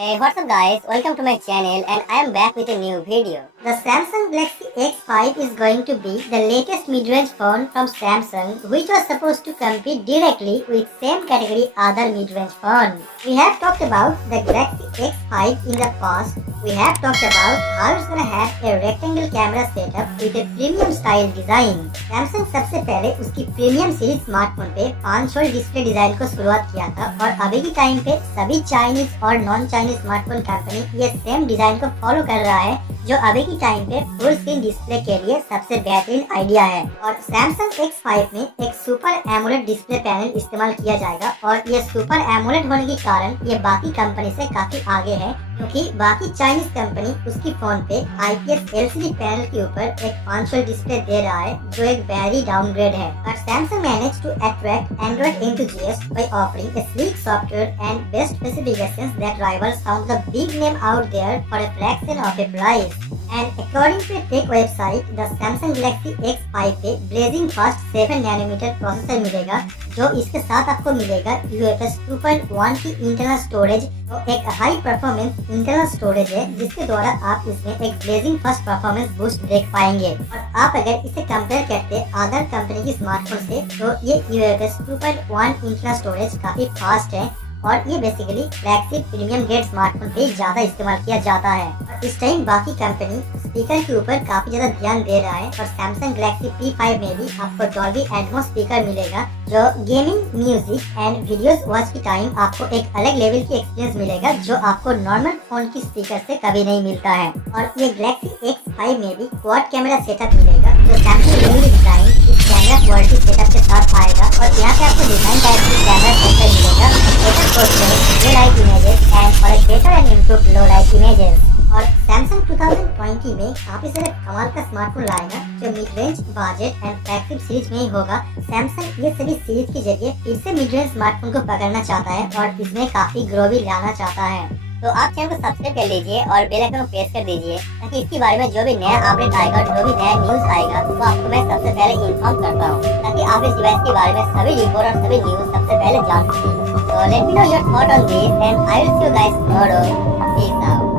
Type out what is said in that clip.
Hey, what's up guys? Welcome to my channel and I am back with a new video. The Samsung Galaxy X5 is going to be the latest mid-range phone from Samsung, which was supposed to compete directly with same category other mid-range phone. We have talked about the Galaxy X5 in the past. We have talked about how it's gonna have a rectangle camera setup with a premium style design. Samsung सबसे पहले उसकी premium series smartphone पे 5 छोर display design को शुरुआत किया था और अभी के टाइम पे सभी चाइनीज और नॉन चाइनीज स्मार्टफोन कंपनी ये सेम डिजाइन को फॉलो कर रहा है, जो अभी की टाइम पे फुल स्क्रीन डिस्प्ले के लिए सबसे बेहतरीन आइडिया है। और Samsung X5 में एक सुपर एमोलेड डिस्प्ले पैनल इस्तेमाल किया जाएगा और ये सुपर एमोलेड होने के कारण ये बाकी कंपनी से काफी आगे है, क्योंकि बाकी चाइनीज कंपनी उसकी फोन पे IPS LCD पैनल के ऊपर एक 5 डिस्प्ले दे रहा है, जो एक वेरी डाउनग्रेड है। But Samsung managed to attract Android enthusiasts by offering a sleek software and best specifications that rivals some of the big name out there for a fraction of a price. And according to a tech website, the Samsung Galaxy X5 पे blazing fast 7nm processor मिलेगा, जो इसके साथ आपको मिलेगा UFS 2.1 की internal storage. तो एक हाई परफॉर्मेंस इंटरनल स्टोरेज है, जिसके द्वारा आप इसमें एक ब्लेजिंग फास्ट परफॉर्मेंस बूस्ट देख पाएंगे। और आप अगर इसे कंपेयर करते अदर कंपनी की स्मार्टफोन से, तो ये UFS 2.1 इंटरनल स्टोरेज काफी फास्ट है और ये basically flagship premium grade smartphone पे ज्यादा इस्तेमाल किया जाता है। और इस टाइम बाकी कंपनी स्पीकर के ऊपर काफी ज्यादा ध्यान दे रहा है और Samsung Galaxy P5 में भी आपको डॉल्बी एटमॉस स्पीकर मिलेगा, जो gaming, music and videos watch की टाइम आपको एक अलग लेवल की एक्सपीरियंस मिलेगा, जो आपको नॉर्मल फोन की स्पीकर से कभी नहीं मिलता है। और ये Galaxy X5 में भी क्वाड कैमरा सेटअप मिलेगा, जो Samsung न्यू डिजाइन इस कैमरा क्वालिटी सेटअप के साथ आएगा। और यहाँ पे आपको डिजाइन टाइप की कैमरा सेंटर मिलेगा low light images and for a better and improved low light images। और Samsung 2020 में काफी सारे कमाल का स्मार्टफोन लाएगा, जो mid range, budget and flagship series में ही होगा। Samsung ये सभी सीरीज के जरिए फिर से मिड रेंज स्मार्टफोन को पकड़ना चाहता है और इसमें काफी ग्रो भी लाना चाहता है। तो आप चैनल को सब्सक्राइब कर लीजिए और बेल आइकन को प्रेस कर दीजिए, ताकि इसके बारे में जो भी नया अपडेट आएगा, जो भी नया न्यूज आएगा, वो आपको मैं सबसे पहले इन्फॉर्म करता हूँ, ताकि आप इस डिवाइस के बारे में सभी रिपोर्ट और सभी न्यूज सबसे पहले जान सकें। So let me know your thought on this and I will see you guys tomorrow. Peace out.